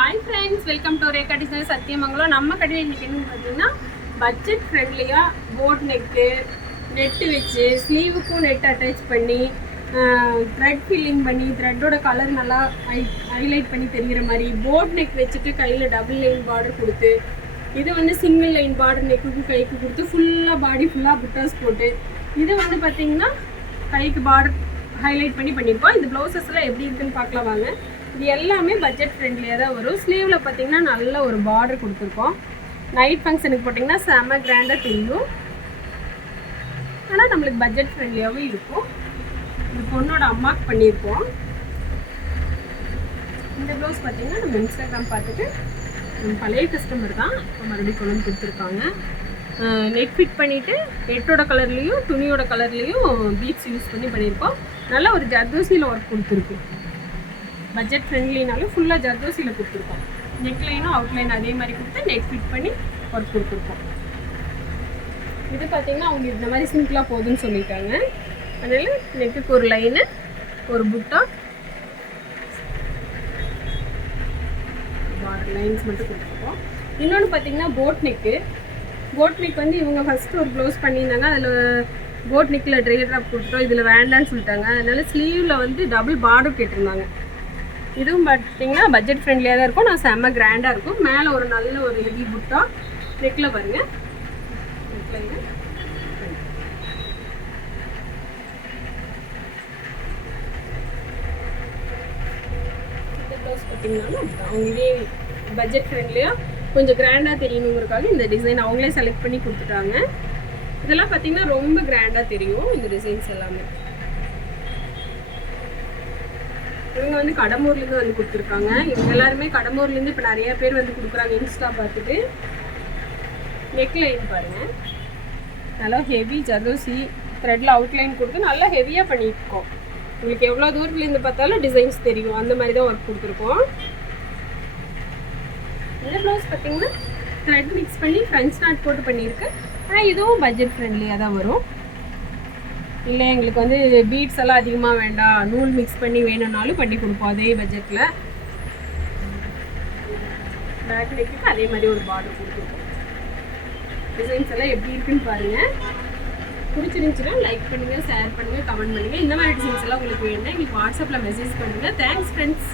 Hi friends, welcome to Rekha design Sathyamangalam. நம்ம கடையில் இன்றைக்கி என்னன்னு பார்த்தீங்கன்னா பட்ஜெட் ஃப்ரெண்ட்லியாக போட் நெட்டு வச்சு ஸ்லீவுக்கும் நெட் அட்டாச் பண்ணி த்ரெட் ஃபில்லிங் பண்ணி த்ரெட்டோட கலர் நல்லா ஹைலைட் பண்ணி தெரிகிற மாதிரி போட் நெக் வச்சுட்டு கையில் டபுள் லைன் பார்டர் கொடுத்து இது வந்து சிங்கிள் லைன் பார்டர் நெக்குக்கு கைக்கு கொடுத்து ஃபுல்லாக பாடி ஃபுல்லாக புட்டாஸ் போட்டு இது வந்து பார்த்திங்கன்னா கைக்கு பார்டர் ஹைலைட் பண்ணியிருக்கோம். இந்த ப்ளவுசஸ்லாம் எப்படி இருக்குன்னு பார்க்கலாம் வாங்க. இது எல்லாமே பட்ஜெட் ஃப்ரெண்ட்லியாக தான் வரும். ஸ்லீவில் பார்த்திங்கன்னா நல்ல ஒரு பார்டர் கொடுத்துருக்கோம். நைட் ஃபங்க்ஷனுக்கு போட்டிங்கன்னா செம்ம கிராண்டாக தெரியும். ஆனால் நம்மளுக்கு பட்ஜெட் ஃப்ரெண்ட்லியாகவும் இருக்கும். இந்த பொண்ணோட அம்மாவுக்கு பண்ணியிருக்கோம். இந்த ப்ளவுஸ் பார்த்திங்கன்னா நம்ம இன்ஸ்டாகிராம் பார்த்துட்டு பழைய கஸ்டமர் தான் இப்போ மறுபடியும் கொண்டு வந்து கொடுத்துருக்காங்க. நெட் ஃபிட் பண்ணிவிட்டு நெட்டோட கலர்லேயும் துணியோட கலர்லேயும் பீட்ஸ் யூஸ் பண்ணியிருக்கோம். நல்ல ஒரு ஜர்தோசியில் ஒர்க் கொடுத்துருக்கு. பட்ஜெட் ஃப்ரெண்ட்லினாலும் ஃபுல்லாக ஜர்தோசியில் கொடுத்துருக்கோம். நெக்லைனும் அவுட்லைன் அதே மாதிரி கொடுத்து நெக் ஃபிட் பண்ணி ஒர்க் கொடுத்துருக்கோம். இது பார்த்திங்கன்னா அவங்க இந்த மாதிரி சிம்பிளாக போதுன்னு சொல்லிட்டாங்க. அதனால் நெக்குக்கு ஒரு லைனு ஒரு புட்டா பார்டர் லைன்ஸ் மட்டும் கொடுத்துருக்கோம். இன்னொன்று பார்த்திங்கன்னா போட் நெக் வந்து இவங்க ஃபஸ்ட்டு ஒரு ப்ளவுஸ் பண்ணியிருந்தாங்க. அதில் போட் நெக்கில் ட்ரை ட்ராப் கொடுத்துட்டோம். இதில் வேண்டான்னு சொல்லிட்டாங்க. அதனால் ஸ்லீவில் வந்து டபுள் பார்டர் கேட்டிருந்தாங்க. இதுவும் பார்த்திங்கன்னா பட்ஜெட் ஃப்ரெண்ட்லியாக தான் இருக்கும். நான் செம்ம கிராண்டாக இருக்கும். மேலே ஒரு நல்ல ஒரு ஹெவி புட்டா நெக்கில் பாருங்கள். நெக்லைனு இந்த ப்ளவுஸ் பார்த்திங்கன்னா அவங்க இதே பட்ஜெட் ஃப்ரெண்ட்லியாக கொஞ்சம் கிராண்டாக தெரியணுங்கிறதுக்காக இந்த டிசைன் அவங்களே செலக்ட் பண்ணி கொடுத்துட்டாங்க. இதெல்லாம் பார்த்திங்கன்னா ரொம்ப கிராண்டாக தெரியும் இந்த டிசைன்ஸ் எல்லாமே. இவங்க வந்து கடம்பூர்லேருந்து வந்து கொடுத்துருக்காங்க. இவங்க எல்லாருமே கடம்பூர்லேருந்து இப்போ நிறைய பேர் வந்து கொடுக்குறாங்க இன்ஸ்டா பார்த்துட்டு. நெக்லைன் பாருங்கள், நல்லா ஹெவி ஜர்தோசி த்ரெட்டில் அவுட்லைன் கொடுத்து நல்லா ஹெவியாக பண்ணியிருக்கோம். உங்களுக்கு எவ்வளோ தூரத்துலேருந்து பார்த்தாலும் டிசைன்ஸ் தெரியும். அந்த மாதிரி தான் ஒர்க் கொடுத்துருக்கோம். இந்த ப்ளவுஸ் பார்த்திங்கன்னா த்ரெட் மிக்ஸ் பண்ணி ஃப்ரண்ட் ஸ்டார்ட் போட்டு பண்ணியிருக்கு. ஆனால் இதுவும் பட்ஜெட் ஃப்ரெண்ட்லியாக தான் வரும். இல்லை எங்களுக்கு வந்து பீட்ஸ் எல்லாம் அதிகமாக வேண்டாம், நூல் மிக்ஸ் பண்ணி வேணும்னாலும் பண்ணி கொடுப்போம் அதே பட்ஜெட்டில். பேக் நெக்குக்கு அதே மாதிரி ஒரு பார்டர் கொடுத்துருக்கோம். டிசைன்ஸ் எல்லாம் எப்படி இருக்குன்னு பாருங்கள். பிடிச்சிருந்துச்சுன்னா லைக் பண்ணுங்கள், ஷேர் பண்ணுங்கள், கமெண்ட் பண்ணுங்கள். இந்த மாதிரி டிசைன்ஸ் எல்லாம் உங்களுக்கு வேணும்னா எங்களுக்கு வாட்ஸ்அப்பில் மெசேஜ் பண்ணுங்கள். Thanks friends.